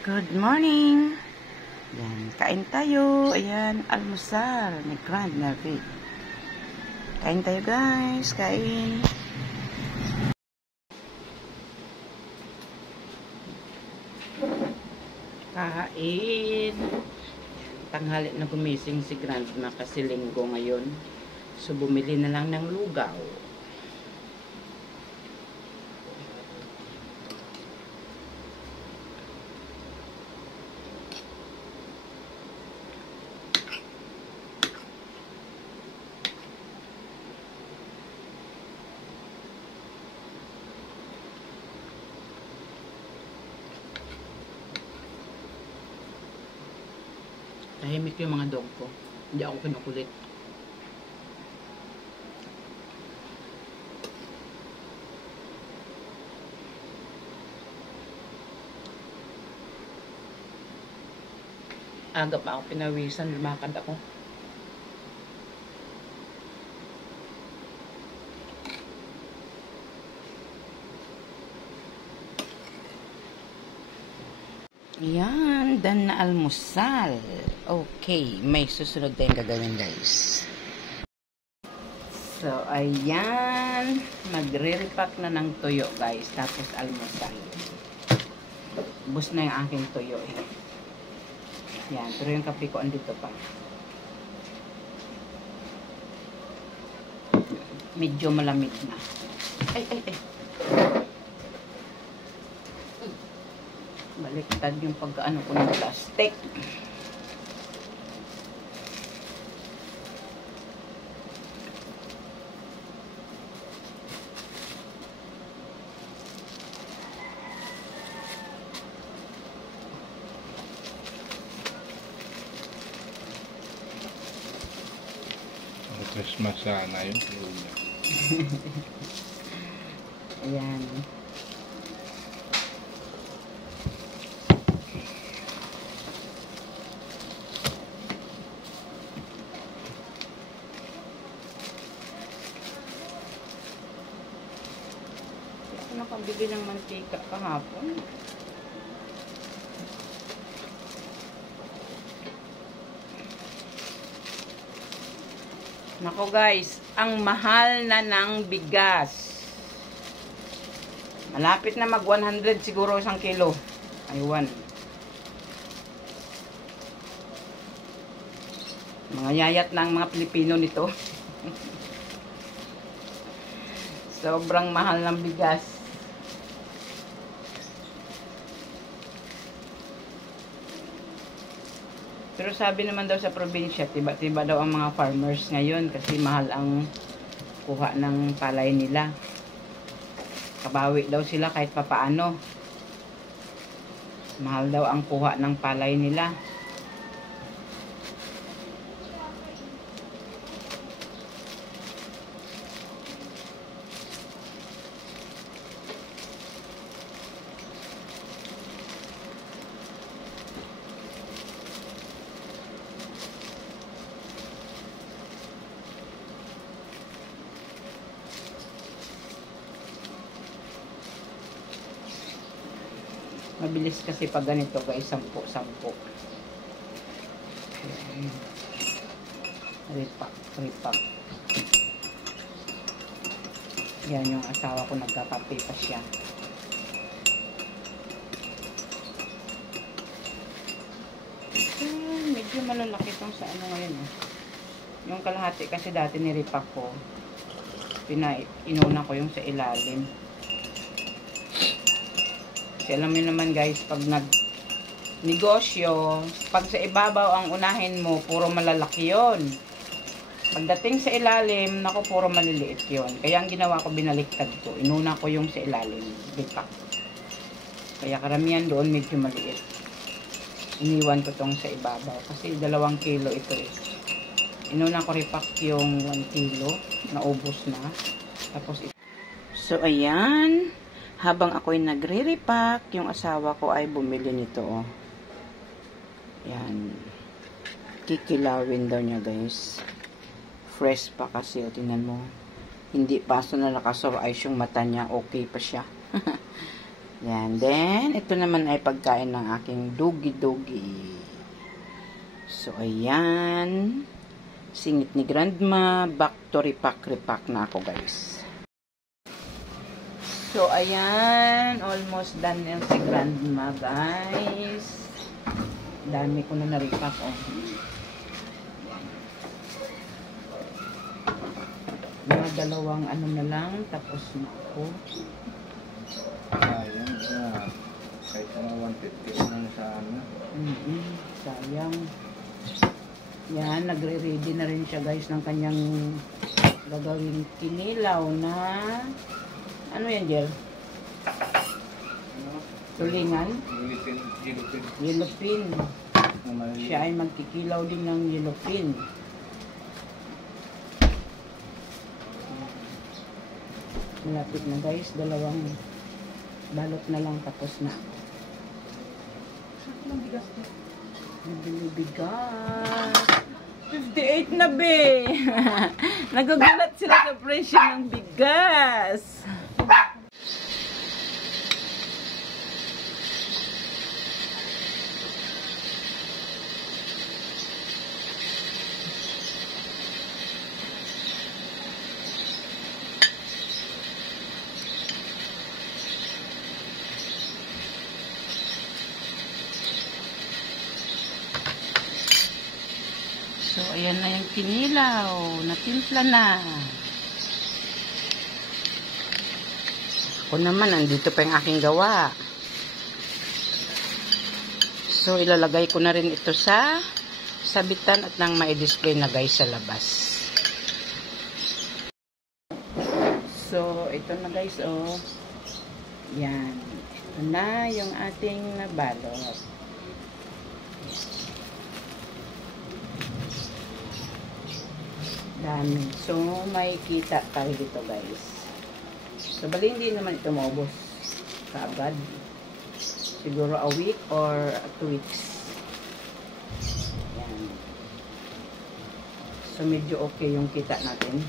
Good morning! Yan, kain tayo. Ayan, almusal ni Grand Navid. Kain tayo guys, kain. Kain. Tanghali na gumising si Grandma kasi linggo ngayon. So, bumili na lang ng lugaw. Tahimik yung mga dog ko. Hindi ako kinukulit. Aga pa ako pinawisan, lumakad ako. Ayan, done na almusal. Okay, may susunod tayong gagawin guys. So, ayan. Magre-repack na ng tuyo guys. Tapos almusal. Ubus na yung aking tuyo eh. Yan, pero yung kape ko andito pa. Medyo malamig na. Ay. Baliktad yung pagkaano ko ng plastic. Christmas sana yun. Ayan. Ako nakabili ng mantika kahapon. Nako guys, ang mahal na ng bigas. Malapit na mag 100 siguro isang kilo. Aywan. Mga yayat na ang mga Pilipino nito. Sobrang mahal ng bigas. Pero sabi naman daw sa probinsya, tiba-tiba daw ang mga farmers ngayon kasi mahal ang kuha ng palay nila. Kabawi daw sila kahit papaano. Mahal daw ang kuha ng palay nila. Mabilis kasi pag ganito guys, 10. Repack. Yan yung asawa ko, nagkakape pa siya. Medyo malalaki itong sa ano ngayon eh. Yung kalahati kasi dati ni-repack ko. Inuna ko yung sa ilalim. Kasi alam mo naman guys, pag nag-negosyo, pag sa ibabaw ang unahin mo, puro malalaki yon. Pagdating sa ilalim, naku, puro maliliit yon. Kaya ang ginawa ko, binaliktad ko. Inuna ko yung sa ilalim, repack. Kaya karamihan doon medyo maliit. Iniwan ko tong sa ibabaw. Kasi 2 kilo ito eh. Inuna ko repack yung 1 kilo, naubos na. Tapos ito. So ayan. Habang ako'y nagre-repack, yung asawa ko ay bumili nito, oh. Yan. Kikilawin daw niya, guys. Fresh pa kasi, oh, tingnan mo. Hindi pa so na nakasurvive yung mata niya, okay pa siya. Yan. Then, ito naman ay pagkain ng aking dogi-dogi. So, ayan. Singit ni Grandma. Back to repack na ako, guys. So, ayan. Almost done yan si Grandma, guys. Dami ko na na-repack, oh. Mga dalawang ano na lang. Tapos na ako. Sayang na. Kahit ano 150 lang sa ano. Sayang. Yan, nagre-ready na rin siya guys ng kanyang gagawing kinilaw na ano yan, Jel? Ano? Tulingan? Yellowpin. Yellowpin. Siya ay magkikilaw din ng yellowpin. Malapit na guys, dalawang balot na lang tapos na. Saan ang bigas ko? Bigas. 58 na be. Nagugulat sila sa presyo ng bigas. So, ayan na yung kinilaw. Natimpla na. Ako naman, andito pa yung aking gawa. So, ilalagay ko na rin ito sa sabitan at nang ma-display na guys sa labas. So, ito na guys, oh. Yan. Ito na yung ating nabalot. Dami. So, may kita tayo dito guys. So, bali hindi naman ito maubos kaagad. Siguro a week or 2 weeks. Yan. So, medyo okay yung kita natin.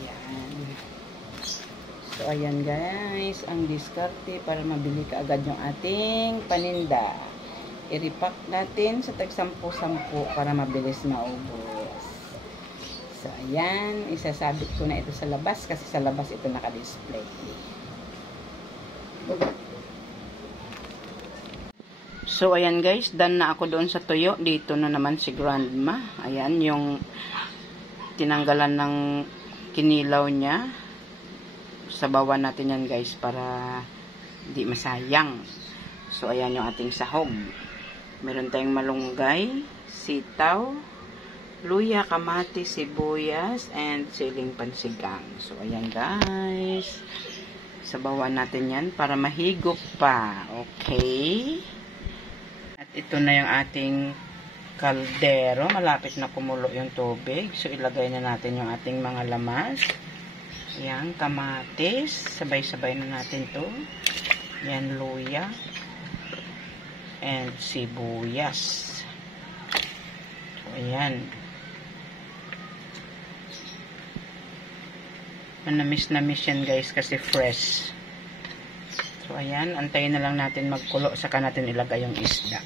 Yan. So, ayan guys. Ang diskarte para mabili kaagad yung ating paninda. I-repack natin sa tag-10 para mabilis maubos. So, ayan. Isasabit ko na ito sa labas kasi sa labas ito naka-display. So, ayan guys. Done na ako doon sa tuyo. Dito na naman si Grandma. Ayan, yung tinanggalan ng kinilaw niya. Sabawan natin yan guys para di masayang. So, ayan yung ating sahog. Meron tayong malunggay, sitaw, luya, kamatis, sibuyas, and siling pansigang. So, ayan guys. Sabawan natin yan para mahigop pa. Okay? At ito na yung ating kaldero. Malapit na kumulo yung tubig. So, ilagay na natin yung ating mga lamas. Ayan, kamatis. Sabay-sabay na natin to. Ayan, luya. And sibuyas. So, ayan. Manamis-namis yan guys kasi fresh. So ayan, antayin na lang natin magkulo saka natin ilagay yung isda.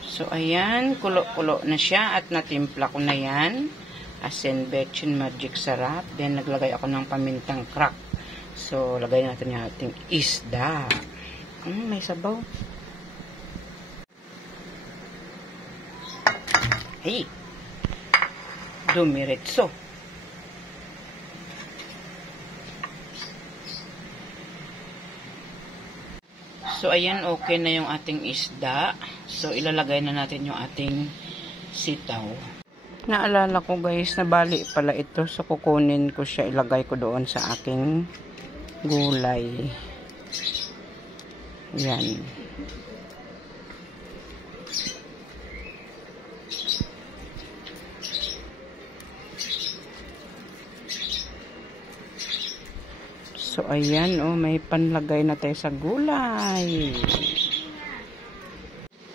So ayan, kulo-kulo na siya at natimpla ko na yan. Asin, bechin, magic sarap. Then naglagay ako ng pamintang crack. So lagay natin yung ating isda. May sabaw. Ay! Dumiretso. So, ayan, okay na yung ating isda. So, ilalagay na natin yung ating sitaw. Naalala ko guys, na bali pala ito. So, kukunin ko siya, ilagay ko doon sa aking gulay. Yan. So, ayan, oh, may panlagay na tayo sa gulay.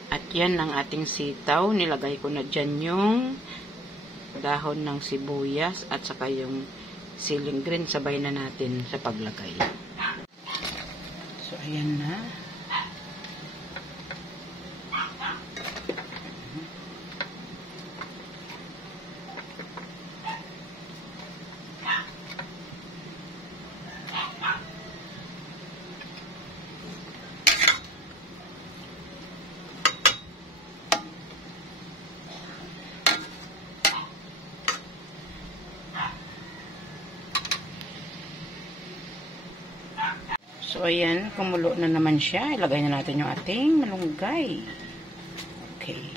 At yan ang ating sitaw. Nilagay ko na dyan yung dahon ng sibuyas at saka yung siling green. Sabay na natin sa paglagay. ayan na. So, ayan, kumulo na naman siya. Ilagay na natin yung ating malunggay. Okay.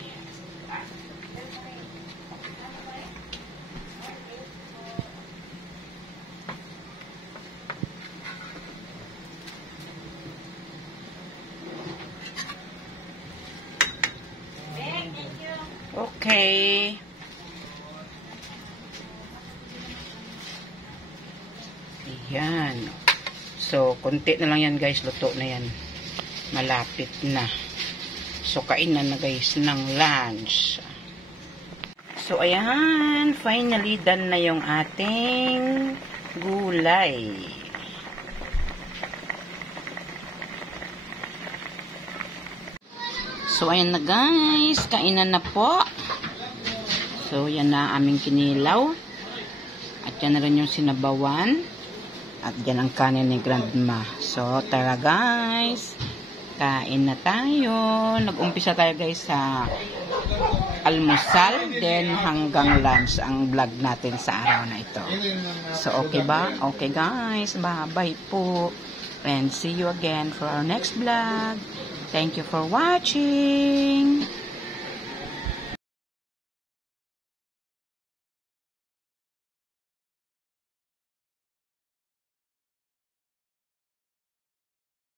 Okay. Ayan. So, konti na lang yan guys. Luto na yan. Malapit na. So, kainan na guys ng lunch. So, ayan. Finally, done na yung ating gulay. So, ayan na guys. Kainan na po. So, yan na aming kinilaw. At yan na rin yung sinabawan. At yan ang kanin ni Grandma. So, tara guys. Kain na tayo. Nag-umpisa tayo guys sa almusal. Then hanggang lunch ang vlog natin sa araw na ito. So, okay ba? Okay guys. Bye-bye po. And see you again for our next vlog. Thank you for watching.